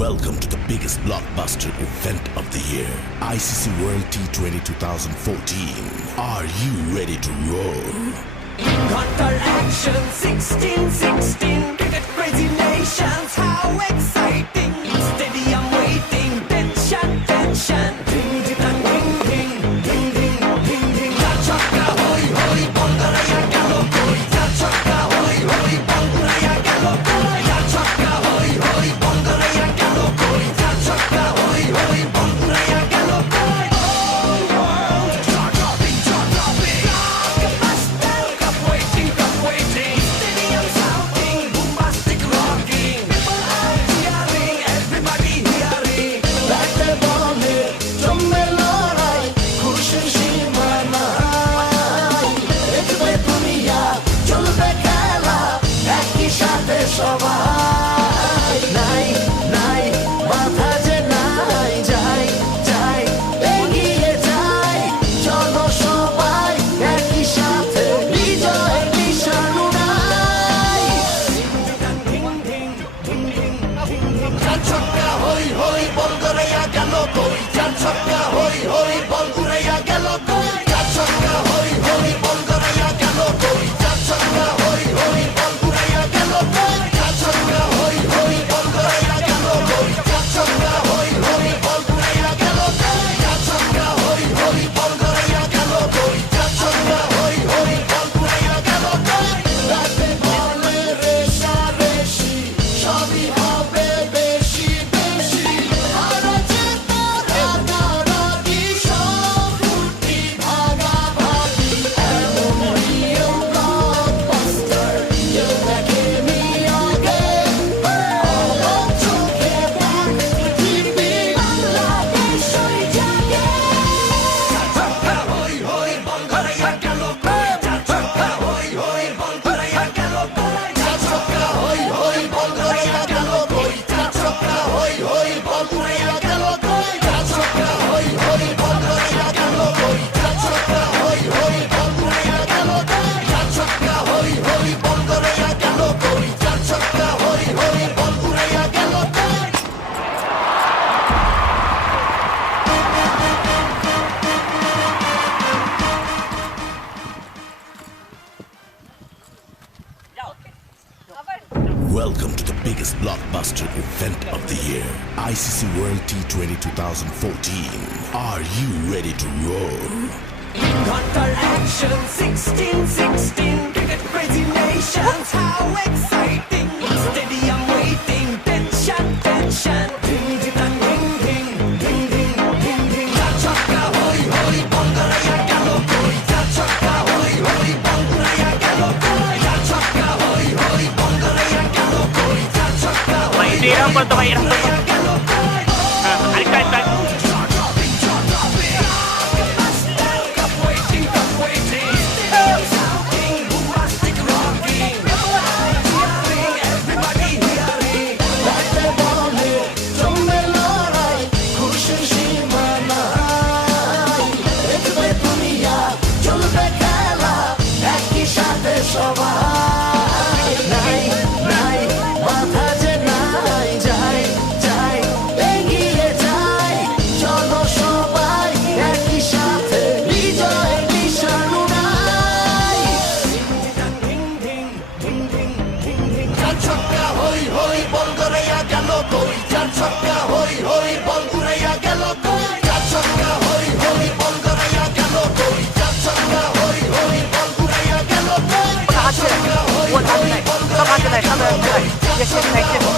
Welcome to the biggest blockbuster event of the year, ICC World T20 2014. Are you ready to roar? Counter action 16-16, cricket crazy nations, how exciting! Stadium waiting, tension, tension. Ding ding ding ding ding ding ding ding. Chaka hoy hoy, Bangaraya galo koi. Chaka hoy hoy, Bangaraya galo koi. Chaka hoy hoy, Bangaraya galo koi. Chaka hoy hoy, Bangaraya galo koi. All world, chaka bing, chaka bing. Cup waiting, cup waiting. Stadium shouting, bombastic rocking. People are cheering, everybody hearing. Like the ball, জমে লড়াই, খুশির সীমা নাই। দেখবে দুনিয়া, চলবে খেলা, একই সাথে সবাই। নাই, নাই, মাথা যে নাই, যাই, যাই, এগিয়ে যাই। চলো সবাই, একই সাথে, বিজয় নিশান উড়াই। চার ছক্কা হই হই, বল গড়াইয়া গেল কই। চার ছক্কা হই হই, বল উড়াইয়া গেল কই। চার ছক্কা হই হই, বল গড়াইয়া গেল কই। চার ছক্কা হই হই, বল উড়াইয়া গেল কই। চার ছক্কা হই হই, বল গড়াইয়া গেল কই। চার ছক্কা হই হই, বল উড়াইয়া গেল কই। চার ছক্কা হই হই, বল গড়াইয়া গেল কই। চার ছক্কা হই হই, বল উড়াইয়া গেল কই। রাতে বলে রেষারেষি, সবই হবে বেশি বেশি। হারা জেতা রাগারাগি, সব ফুটি ভাগাভাগি। এমন রিয়েল ব্লকবাস্টার, কেউ দেখেনি আগে। অবাক চোখে দেখ পৃথিবী, বাংলাদেশ হয়ে জাগে। চার ছক্কা হই হই, বল গড়াইয়া গেল কই। চার ছক্কা হই হই, বল গড়াইয়া গেল কই। চার ছক্কা হই হই, বল গড়াইয়া গেল কই। চার ছক্কা হই হই, বল উড়াইয়া গেল কই। চার ছক্কা হই হই, বল গড়াইয়া গেল কই। চার ছক্কা হই হই, বল উড়াইয়া গেল কই। চার ছক্কা হই হই, বল গড়াইয়া গেল কই। চার ছক্কা হই হই, বল উড়াইয়া গেল কই। Welcome to the biggest blockbuster event of the year, ICC World T20 2014. Are you ready to roar? Counter action 16-16, cricket crazy nations, how exciting! Stadium waiting, tension, tension. Ding ding ding ding ding ding ding ding. Chaka hoy hoy, Bangaraya galo koi. Chaka hoy hoy, Bangaraya galo koi. Chaka hoy hoy, Bangaraya galo koi. Chaka hoy hoy, Bangaraya galo koi. Cup waiting, cup waiting. Stadium shouting, bombastic rocking. People are cheering, everybody hearing. Like the ball, জমে লড়াই, খুশির সীমা নাই। দেখবে দুনিয়া, চলবে খেলা, একই সাথে সবাই। নাই, নাই, মাথা যে নাই, যাই, যাই, এগিয়ে যাই। চলো সবাই, একই সাথে, বিজয় নিশান উড়াই। চার ছক্কা হই হই, বল গড়াইয়া গেল কই। চার ছক্কা হই হই, বল উড়াইয়া গেল কই। চার ছক্কা হই হই, বল গড়াইয়া গেল কই। চার ছক্কা হই হই, বল উড়াইয়া গেল কই। চার ছক্কা হই হই, বল গড়াইয়া গেল কই। চার ছক্কা হই হই, বল উড়াইয়া গেল কই।